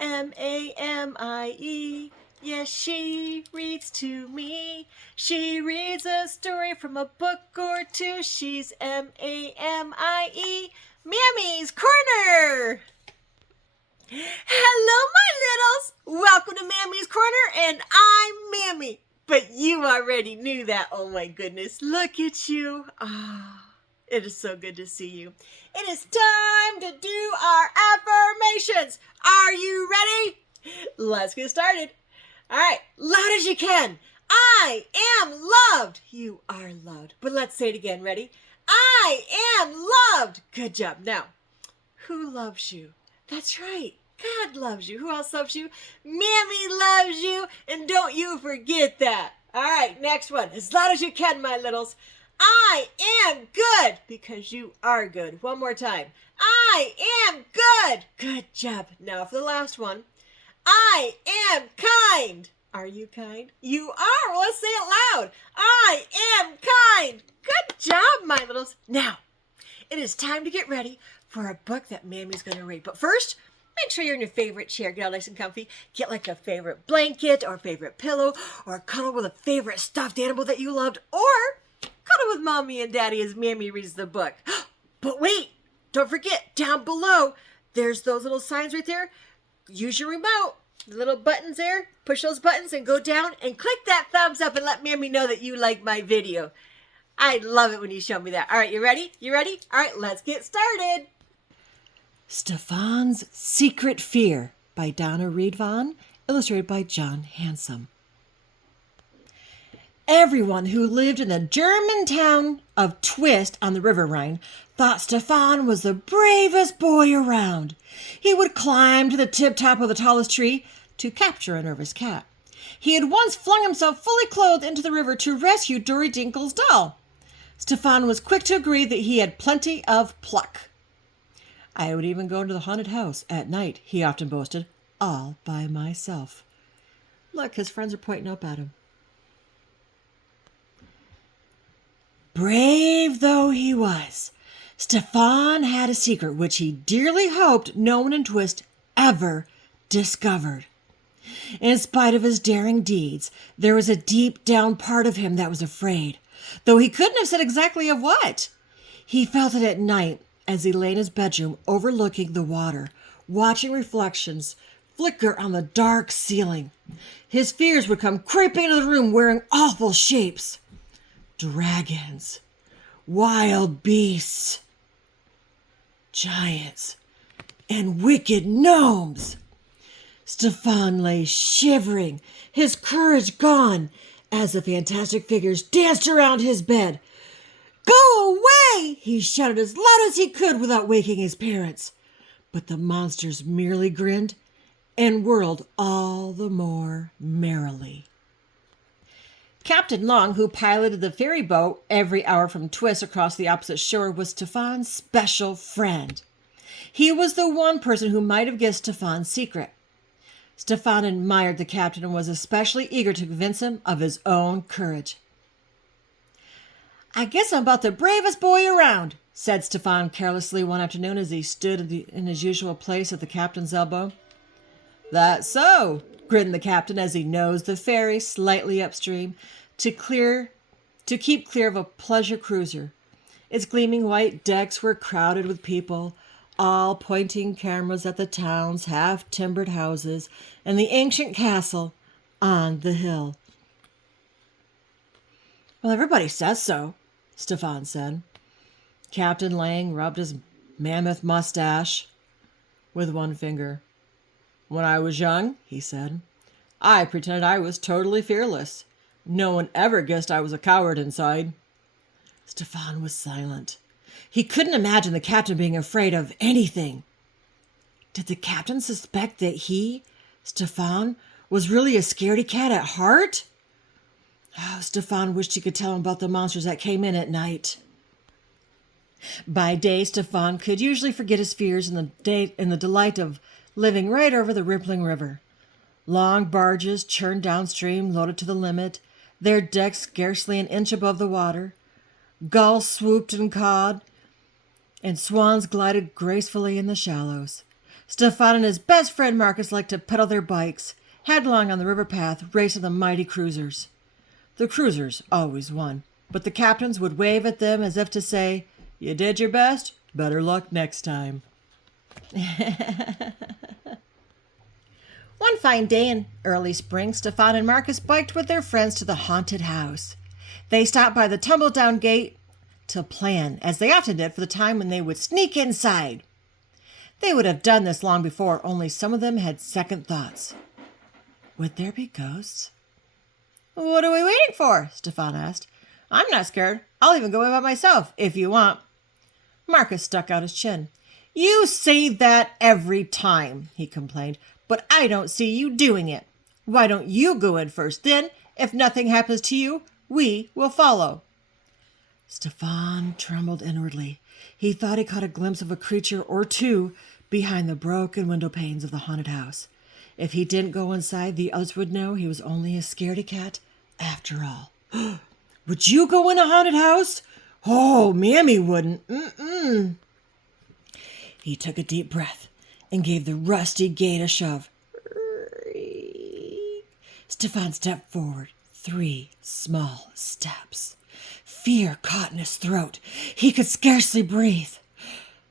Mamie. Yes, she reads to me. She reads a story from a book or two. She's Mamie. Mammy's Corner. Hello, my littles. Welcome to Mammy's Corner, and I'm Mammy. But you already knew that. Oh, my goodness. Look at you. It is so good to see you. It is time to do our affirmations. Are you ready? Let's get started. All right, loud as you can. I am loved. You are loved. But let's say it again. Ready? I am loved. Good job. Now, who loves you? That's right. God loves you. Who else loves you? Mammy loves you. And don't you forget that. All right, next one. As loud as you can, my littles. I am good because you are good. One more time. I am good. Good job. Now for the last one. I am kind. Are you kind? You are. Well, let's say it loud. I am kind. Good job, my littles. Now, it is time to get ready for a book that Mammy's going to read. But first, make sure you're in your favorite chair. Get all nice and comfy. Get like a favorite blanket or favorite pillow or cuddle with a favorite stuffed animal that you loved, or cuddle with Mommy and Daddy as Mammy reads the book. But wait, don't forget, down below, there's those little signs right there. Use your remote, the little buttons there. Push those buttons and go down and click that thumbs up and let Mammy know that you like my video. I love it when you show me that. All right, you ready? You ready? All right, let's get started. Stefan's Secret Fear by Donna, Reid, Vann, illustrated by John Haysom. Everyone who lived in the German town of Twist on the River Rhine thought Stefan was the bravest boy around. He would climb to the tip-top of the tallest tree to capture a nervous cat. He had once flung himself fully clothed into the river to rescue Dory Dinkle's doll. Stefan was quick to agree that he had plenty of pluck. I would even go into the haunted house at night, he often boasted, all by myself. Look, his friends are pointing up at him. Brave though he was, Stefan had a secret which he dearly hoped no one in Twist ever discovered. In spite of his daring deeds, there was a deep down part of him that was afraid, though he couldn't have said exactly of what. He felt it at night as he lay in his bedroom overlooking the water, watching reflections flicker on the dark ceiling. His fears would come creeping into the room wearing awful shapes. Dragons, wild beasts, giants, and wicked gnomes. Stefan lay shivering, his courage gone, as the fantastic figures danced around his bed. Go away! He shouted as loud as he could without waking his parents. But the monsters merely grinned and whirled all the more merrily. Captain Long, who piloted the ferry boat every hour from Twist across the opposite shore, was Stefan's special friend. He was the one person who might have guessed Stefan's secret. Stefan admired the captain and was especially eager to convince him of his own courage. I guess I'm about the bravest boy around, said Stefan carelessly one afternoon as he stood in his usual place at the captain's elbow. That's so, grinned the captain as he nosed the ferry slightly upstream to keep clear of a pleasure cruiser. Its gleaming white decks were crowded with people, all pointing cameras at the town's half-timbered houses and the ancient castle on the hill. Well, everybody says so, Stefan said. Captain Lang rubbed his mammoth mustache with one finger. When I was young, he said, I pretended I was totally fearless. No one ever guessed I was a coward inside. Stefan was silent. He couldn't imagine the captain being afraid of anything. Did the captain suspect that he, Stefan, was really a scaredy cat at heart? Oh, Stefan wished he could tell him about the monsters that came in at night. By day, Stefan could usually forget his fears in the delight of living right over the rippling river. Long barges churned downstream, loaded to the limit, their decks scarcely an inch above the water. Gulls swooped and cawed, and swans glided gracefully in the shallows. Stefan and his best friend Marcus liked to pedal their bikes, headlong on the river path, racing the mighty cruisers. The cruisers always won, but the captains would wave at them as if to say, "You did your best, better luck next time." One fine day in early spring, Stefan and Marcus biked with their friends to the haunted house. They stopped by the tumble-down gate to plan, as they often did, for the time when they would sneak inside. They would have done this long before, only some of them had second thoughts. Would there be ghosts? "What are we waiting for?" Stefan asked. "I'm not scared. I'll even go in by myself, if you want." Marcus stuck out his chin. "You say that every time," he complained, "but I don't see you doing it. Why don't you go in first? Then, if nothing happens to you, we will follow." Stefan trembled inwardly. He thought he caught a glimpse of a creature or two behind the broken window panes of the haunted house. If he didn't go inside, the others would know he was only a scaredy cat after all. "Would you go in a haunted house?" "Oh, Mammy wouldn't. Mm-mm." He took a deep breath and gave the rusty gate a shove. Stefan stepped forward 3 small steps. Fear caught in his throat. He could scarcely breathe.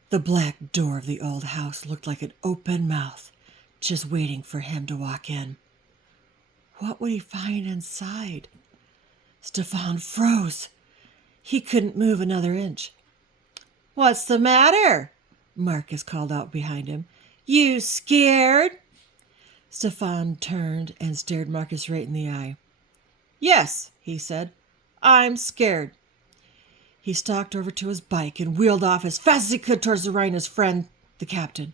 The black door of the old house looked like an open mouth, just waiting for him to walk in. What would he find inside? Stefan froze. He couldn't move another inch. "What's the matter?" Marcus called out behind him. "You scared?" Stefan turned and stared Marcus right in the eye. "Yes," he said, "I'm scared." He stalked over to his bike and wheeled off as fast as he could towards the Rhine, his friend, the captain.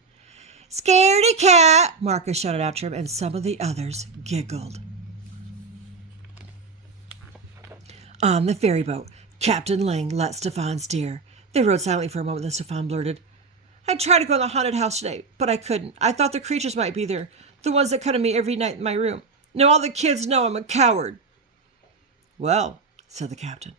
"Scaredy cat!" Marcus shouted after him, and some of the others giggled. On the ferry boat, Captain Lang let Stefan steer. They rode silently for a moment, then Stefan blurted, "I tried to go in the haunted house today, but I couldn't. I thought the creatures might be there, the ones that come to me every night in my room. Now all the kids know I'm a coward." "Well," said the captain,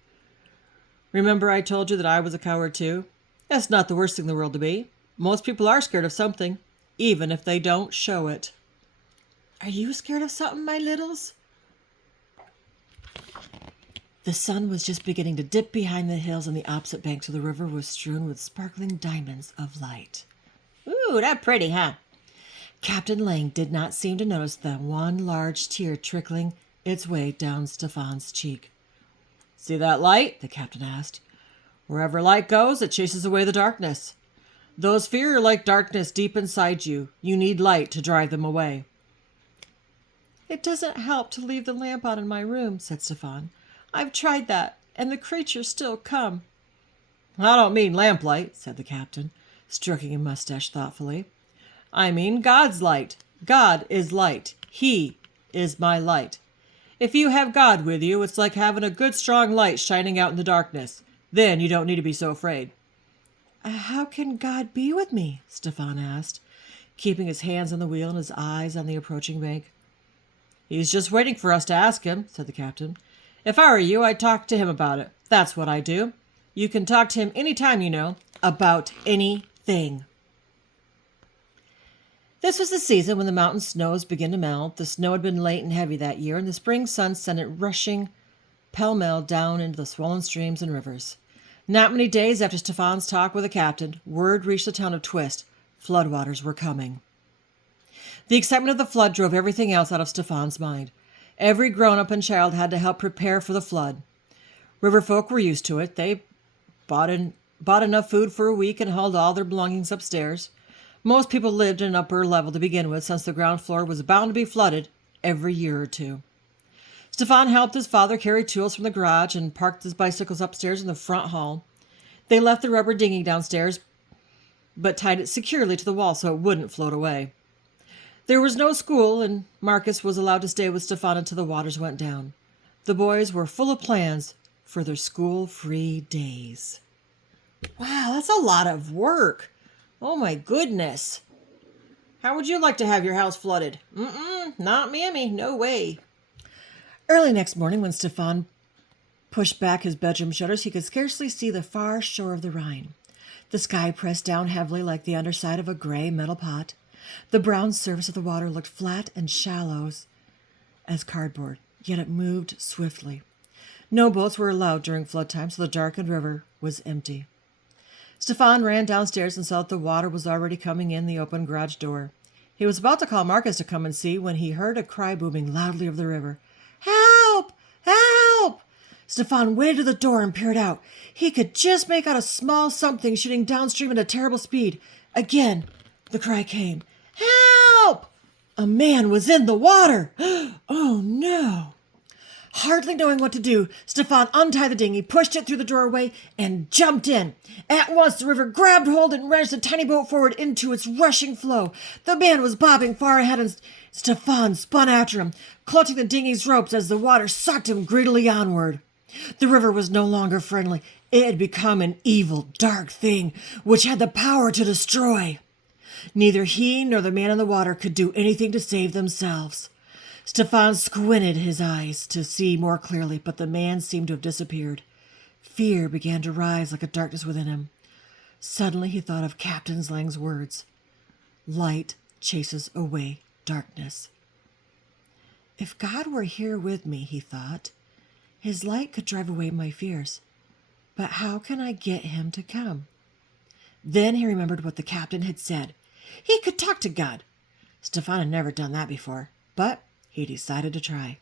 "remember I told you that I was a coward too? That's not the worst thing in the world to be. Most people are scared of something, even if they don't show it." "Are you scared of something, my littles?" The sun was just beginning to dip behind the hills, and the opposite banks of the river was strewn with sparkling diamonds of light. "Ooh, that's pretty, huh?" Captain Lang did not seem to notice the one large tear trickling its way down Stefan's cheek. "See that light?" the captain asked. "Wherever light goes, it chases away the darkness. Those fear are like darkness deep inside you. You need light to drive them away." "It doesn't help to leave the lamp on in my room," said Stefan. "I've tried that, and the creatures still come." "I don't mean lamplight," said the captain, stroking a mustache thoughtfully. "I mean God's light. God is light. He is my light. If you have God with you, it's like having a good strong light shining out in the darkness. Then you don't need to be so afraid." "How can God be with me?" Stefan asked, keeping his hands on the wheel and his eyes on the approaching bank. "He's just waiting for us to ask him," said the captain. "If I were you, I'd talk to him about it. That's what I do. You can talk to him anytime, you know, about anything." This was the season when the mountain snows begin to melt. The snow had been late and heavy that year, and the spring sun sent it rushing pell-mell down into the swollen streams and rivers. Not many days after Stefan's talk with the captain, word reached the town of Twist. Floodwaters were coming. The excitement of the flood drove everything else out of Stefan's mind. Every grown-up and child had to help prepare for the flood. River folk were used to it. They bought enough food for a week and hauled all their belongings upstairs. Most people lived in an upper level to begin with, since the ground floor was bound to be flooded every year or two. Stefan helped his father carry tools from the garage and parked his bicycles upstairs in the front hall. They left the rubber dinghy downstairs, but tied it securely to the wall so it wouldn't float away. There was no school, and Marcus was allowed to stay with Stefan until the waters went down. The boys were full of plans for their school-free days. Wow, that's a lot of work. Oh my goodness. How would you like to have your house flooded? Not Mammy, no way. Early next morning, when Stefan pushed back his bedroom shutters, he could scarcely see the far shore of the Rhine. The sky pressed down heavily like the underside of a gray metal pot. The brown surface of the water looked flat and shallow as cardboard, yet it moved swiftly. No boats were allowed during flood time, so the darkened river was empty. Stefan ran downstairs and saw that the water was already coming in the open garage door. He was about to call Marcus to come and see when he heard a cry booming loudly over the river. "Help! Help!" Stefan waded to the door and peered out. He could just make out a small something shooting downstream at a terrible speed. Again, the cry came. "Help!" A man was in the water. Oh, no. Hardly knowing what to do, Stefan untied the dinghy, pushed it through the doorway, and jumped in. At once, the river grabbed hold and wrenched the tiny boat forward into its rushing flow. The man was bobbing far ahead, and Stefan spun after him, clutching the dinghy's ropes as the water sucked him greedily onward. The river was no longer friendly. It had become an evil, dark thing, which had the power to destroy. Neither he nor the man in the water could do anything to save themselves. Stefan squinted his eyes to see more clearly, but the man seemed to have disappeared. Fear began to rise like a darkness within him. Suddenly he thought of Captain Lang's words. Light chases away darkness. If God were here with me, he thought, his light could drive away my fears. But how can I get him to come? Then he remembered what the captain had said. He could talk to God. Stefan had never done that before, but he decided to try.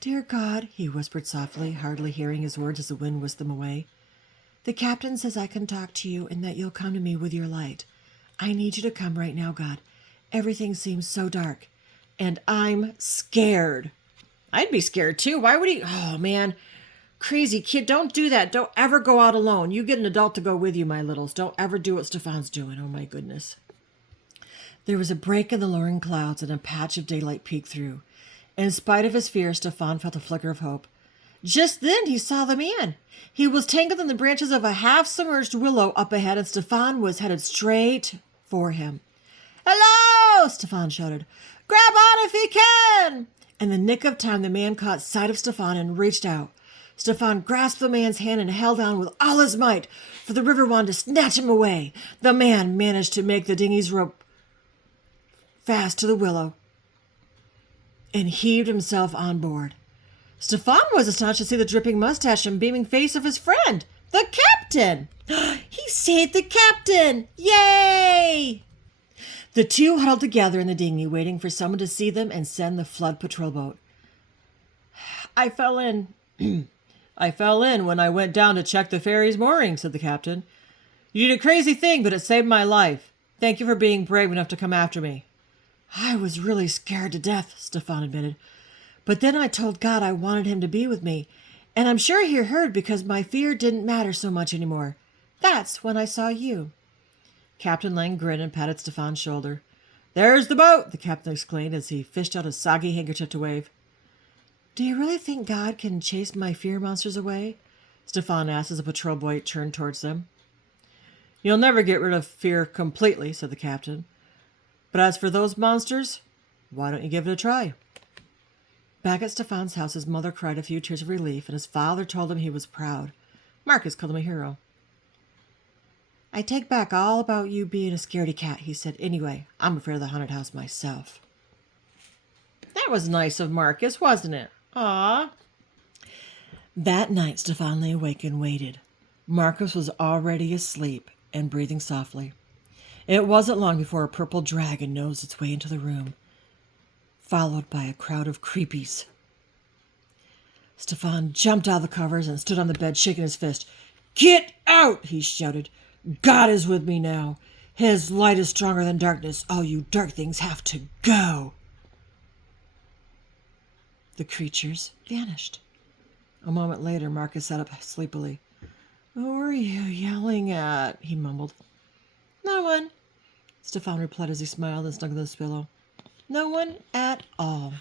"Dear God," he whispered softly, hardly hearing his words as the wind whisked them away. "The captain says I can talk to you and that you'll come to me with your light. I need you to come right now, God. Everything seems so dark, and I'm scared." I'd be scared too. Why would he? Oh, man. Crazy kid. Don't do that. Don't ever go out alone. You get an adult to go with you, my littles. Don't ever do what Stefan's doing. Oh, my goodness. There was a break in the lowering clouds and a patch of daylight peeked through. In spite of his fear, Stefan felt a flicker of hope. Just then he saw the man. He was tangled in the branches of a half-submerged willow up ahead, and Stefan was headed straight for him. "Hello!" Stefan shouted. "Grab on if you can!" In the nick of time, the man caught sight of Stefan and reached out. Stefan grasped the man's hand and held on with all his might, for the river wanted to snatch him away. The man managed to make the dinghy's rope fast to the willow and heaved himself on board. Stefan was astonished to see the dripping mustache and beaming face of his friend, the captain. He saved the captain! Yay! The two huddled together in the dinghy, waiting for someone to see them and send the flood patrol boat. "I fell in. I fell in when I went down to check the ferry's mooring," said the captain. "You did a crazy thing, but it saved my life. Thank you for being brave enough to come after me." "I was really scared to death," Stefan admitted. "But then I told God I wanted him to be with me, and I'm sure he heard because my fear didn't matter so much anymore. That's when I saw you." Captain Lang grinned and patted Stefan's shoulder. "There's the boat!" the captain exclaimed as he fished out a soggy handkerchief to wave. "Do you really think God can chase my fear monsters away?" Stefan asked as the patrol boat turned towards them. "You'll never get rid of fear completely," said the captain. "But as for those monsters, why don't you give it a try?" Back at Stefan's house, his mother cried a few tears of relief, and his father told him he was proud. Marcus called him a hero. "I take back all about you being a scaredy cat," he said. "Anyway, I'm afraid of the haunted house myself." That was nice of Marcus, wasn't it? Aw. That night, Stefan lay awake and waited. Marcus was already asleep and breathing softly. It wasn't long before a purple dragon nosed its way into the room, followed by a crowd of creepies. Stefan jumped out of the covers and stood on the bed, shaking his fist. "Get out!" he shouted. "God is with me now. His light is stronger than darkness. All you dark things have to go." The creatures vanished. A moment later, Marcus sat up sleepily. "Who are you yelling at?" he mumbled. "No one," Stefan replied as he smiled and snuggled in his pillow. "No one at all."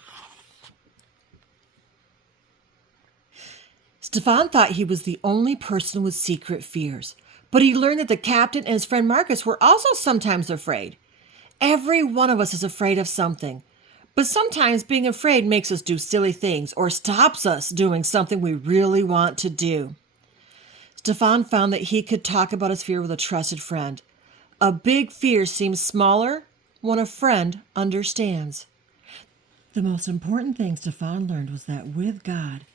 Stefan thought he was the only person with secret fears, but he learned that the captain and his friend Marcus were also sometimes afraid. Every one of us is afraid of something, but sometimes being afraid makes us do silly things or stops us doing something we really want to do. Stefan found that he could talk about his fear with a trusted friend. A big fear seems smaller when a friend understands. The most important thing Stefan learned was that with God,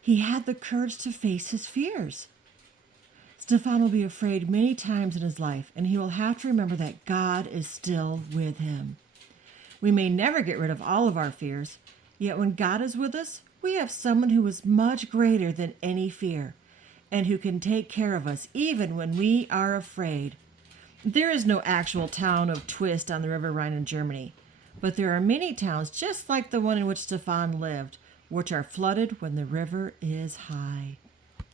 he had the courage to face his fears. Stefan will be afraid many times in his life, and he will have to remember that God is still with him. We may never get rid of all of our fears, yet when God is with us, we have someone who is much greater than any fear, and who can take care of us even when we are afraid. There is no actual town of Twist on the River Rhine in Germany, but there are many towns just like the one in which Stefan lived, which are flooded when the river is high.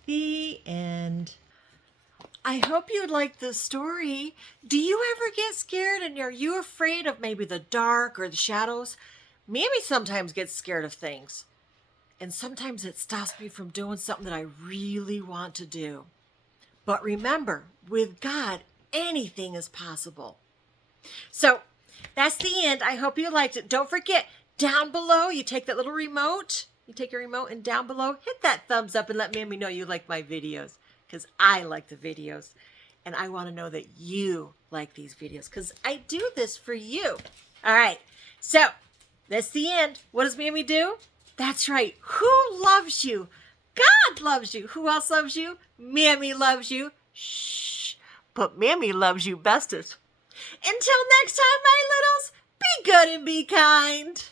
The end. I hope you liked this story. Do you ever get scared, and are you afraid of maybe the dark or the shadows? Mammy sometimes gets scared of things, and sometimes it stops me from doing something that I really want to do. But remember, with God, anything is possible. So that's the end. I hope you liked it. Don't forget, down below, you take that little remote. You take your remote, and down below, hit that thumbs up and let Mammy know you like my videos, because I like the videos. And I want to know that you like these videos, because I do this for you. All right. So that's the end. What does Mammy do? That's right. Who loves you? God loves you. Who else loves you? Mammy loves you. Shh. But Mammy loves you bestest. Until next time, my littles, be good and be kind.